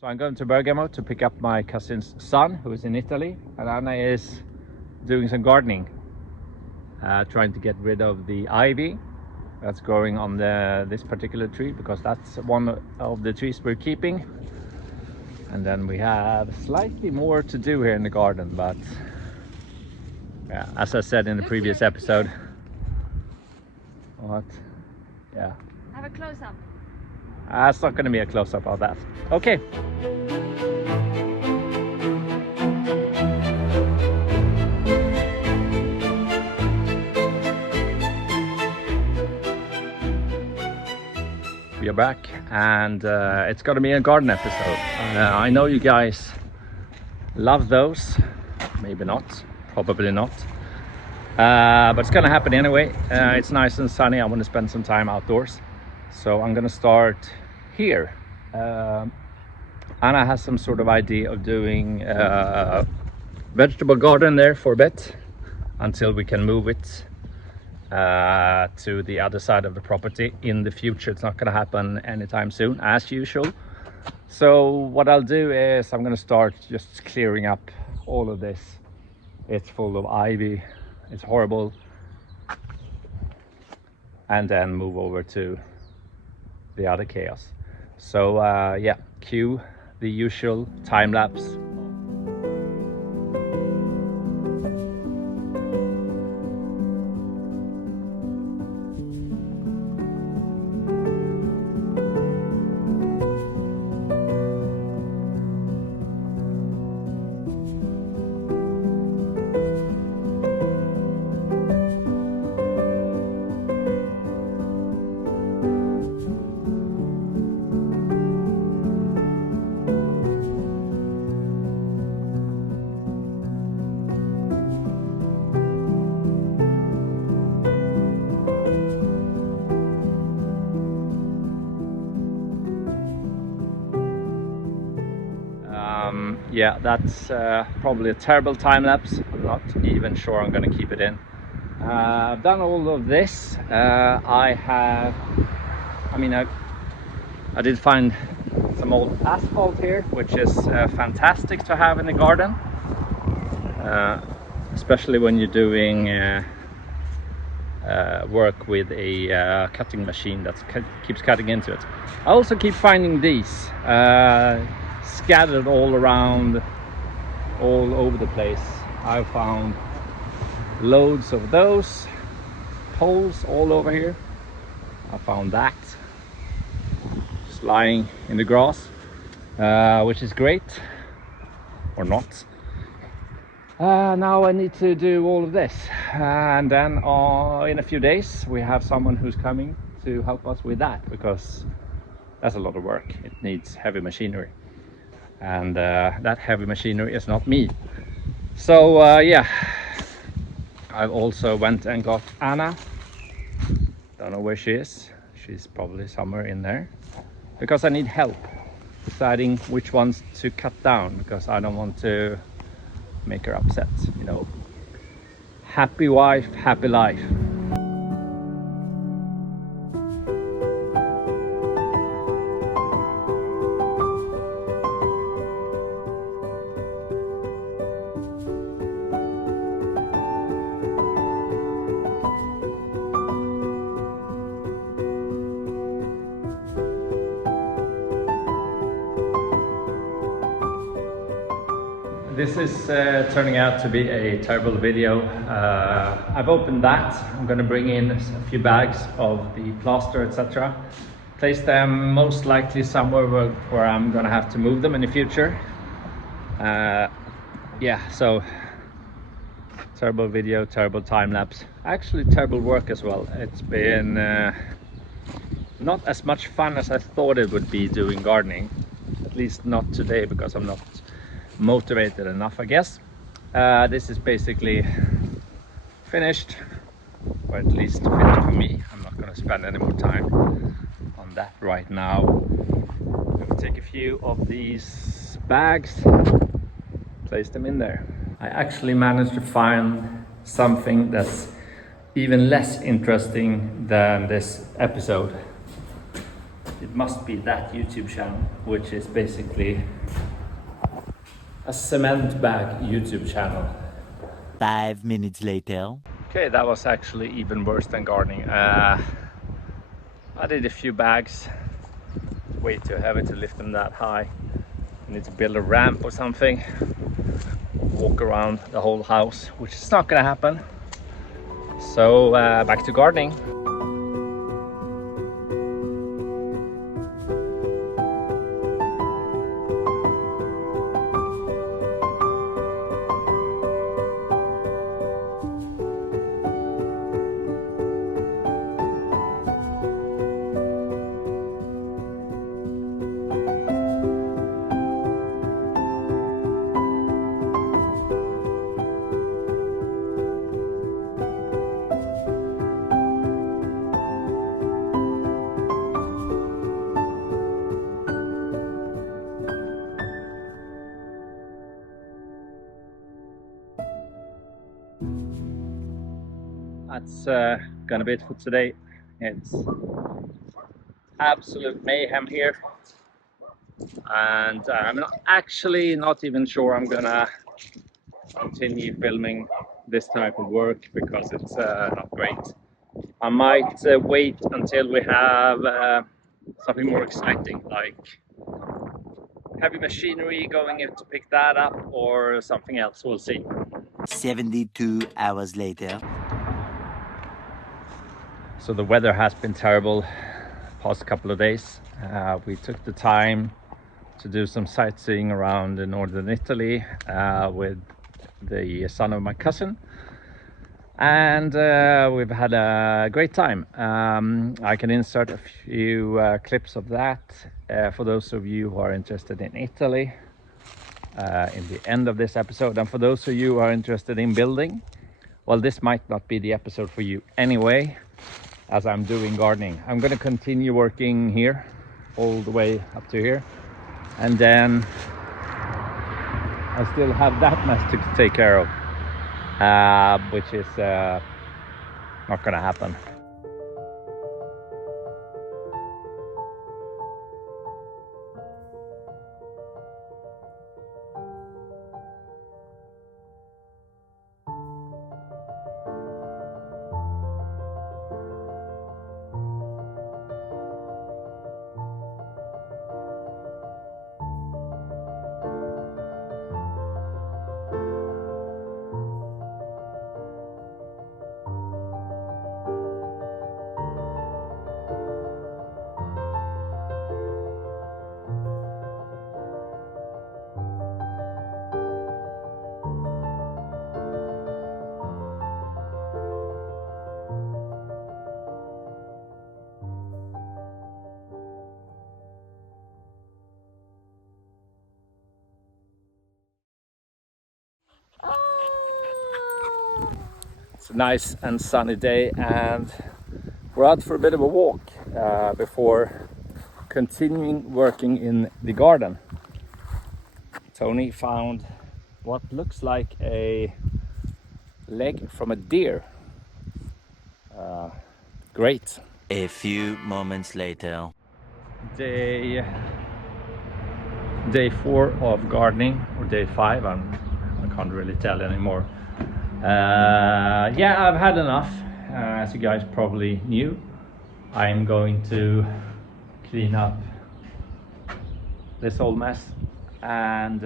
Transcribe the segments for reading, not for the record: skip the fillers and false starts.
So I'm going to Bergamo to pick up my cousin's son who is in Italy, and Anna is doing some gardening, trying to get rid of the ivy that's growing on this particular tree, because that's one of the trees we're keeping. And then we have slightly more to do here in the garden, but yeah, as I said in the previous episode. What? Yeah. Have a close-up. It's not going to be a close-up of that. Okay. We are back, and it's going to be a garden episode. I know you guys love those. Maybe not. Probably not. But it's going to happen anyway. It's nice and sunny. I want to spend some time outdoors. So I'm going to start here. Anna has some sort of idea of doing a vegetable garden there for a bit until we can move it to the other side of the property in the future. It's not going to happen anytime soon, as usual. So what I'll do is I'm going to start just clearing up all of this. It's full of ivy. It's horrible. And then move over to the other chaos. So yeah, cue the usual time lapse. Yeah, that's probably a terrible time lapse. I'm not even sure I'm going to keep it in. I've done all of this. I did find some old asphalt here, which is fantastic to have in the garden, especially when you're doing work with a cutting machine that keeps cutting into it. I also keep finding these scattered all around, all over the place. I found loads of those poles all over here. I found that just lying in the grass, which is great, or not. Now I need to do all of this, and then in a few days we have someone who's coming to help us with that, because that's a lot of work. It needs heavy machinery, and that heavy machinery is not me. So yeah, I've also went and got Anna. Don't know where she is. She's probably somewhere in there, because I need help deciding which ones to cut down, because I don't want to make her upset, you know. Happy wife, happy life. This is turning out to be a terrible video. I've opened that. I'm going to bring in a few bags of the plaster, etc. Place them most likely somewhere where I'm going to have to move them in the future. Yeah, so terrible video, terrible time lapse. Actually terrible work as well. It's been not as much fun as I thought it would be doing gardening. At least not today, because I'm not motivated enough, I guess. This is basically finished, or at least finished for me. I'm not going to spend any more time on that right now. I'm going to take a few of these bags, place them in there. I actually managed to find something that's even less interesting than this episode. it must be that YouTube channel, which is basically a cement bag YouTube channel. 5 minutes later. Okay, that was actually even worse than gardening. I did a few bags, way too heavy to lift them that high. I need to build a ramp or something, walk around the whole house, which is not gonna happen. So back to gardening. That's gonna be it for today. It's absolute mayhem here, and I'm not even sure I'm gonna continue filming this type of work because it's not great. I might wait until we have something more exciting, like heavy machinery going in to pick that up or something else. We'll see. 72 hours later. So the weather has been terrible past couple of days. We took the time to do some sightseeing around in northern Italy with the son of my cousin, and we've had a great time. I can insert a few clips of that for those of you who are interested in Italy in the end of this episode, and for those of you who are interested in building, well, this might not be the episode for you anyway, as I'm doing gardening. I'm going to continue working here all the way up to here, and then I still have that mess to take care of, which is not going to happen. It's a nice and sunny day, and we're out for a bit of a walk before continuing working in the garden. Tony found what looks like a leg from a deer. Great. A few moments later. Day 4 of gardening, or day 5, I can't really tell anymore. Yeah, I've had enough. As you guys probably knew, I'm going to clean up this whole mess, and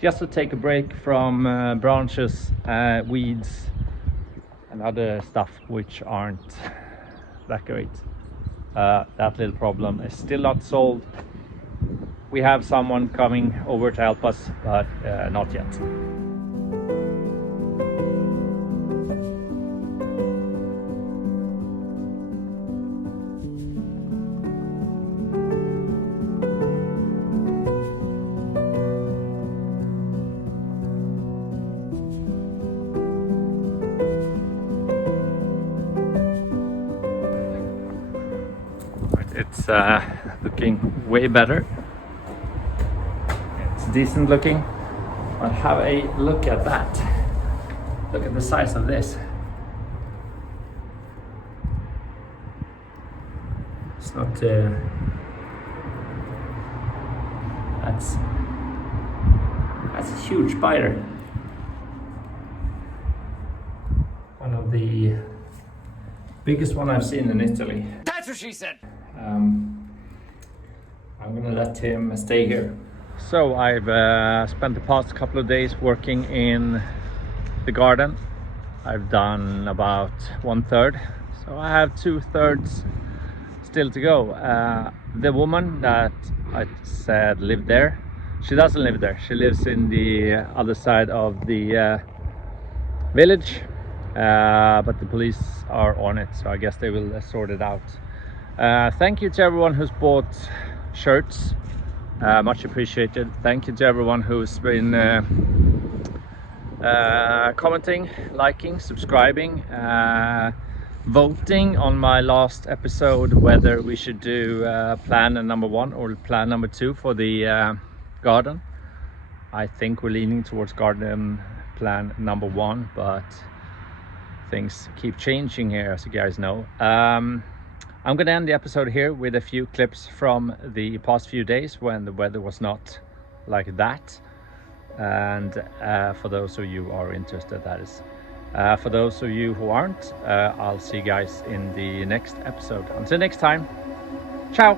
just to take a break from branches, weeds and other stuff which aren't that great. That little problem is still not solved. We have someone coming over to help us, but not yet. It's looking way better. It's decent looking. But have a look at that. Look at the size of this. It's It's not. That's a huge spider. One of the biggest one I've seen in Italy. That's what she said. I'm gonna let him stay here. So I've spent the past couple of days working in the garden. I've done about 1/3, so I have 2/3 still to go. The woman that I said lived there, she doesn't live there. She lives in the other side of the village, but the police are on it, so I guess they will sort it out. Thank you to everyone who's bought shirts, much appreciated. Thank you to everyone who's been commenting, liking, subscribing, voting on my last episode whether we should do plan number 1 or plan number 2 for the garden. I think we're leaning towards garden plan number 1, but things keep changing here, as you guys know. I'm gonna end the episode here with a few clips from the past few days when the weather was not like that, and for those of you who are interested, that is. For those of you who aren't, I'll see you guys in the next episode. Until next time, ciao.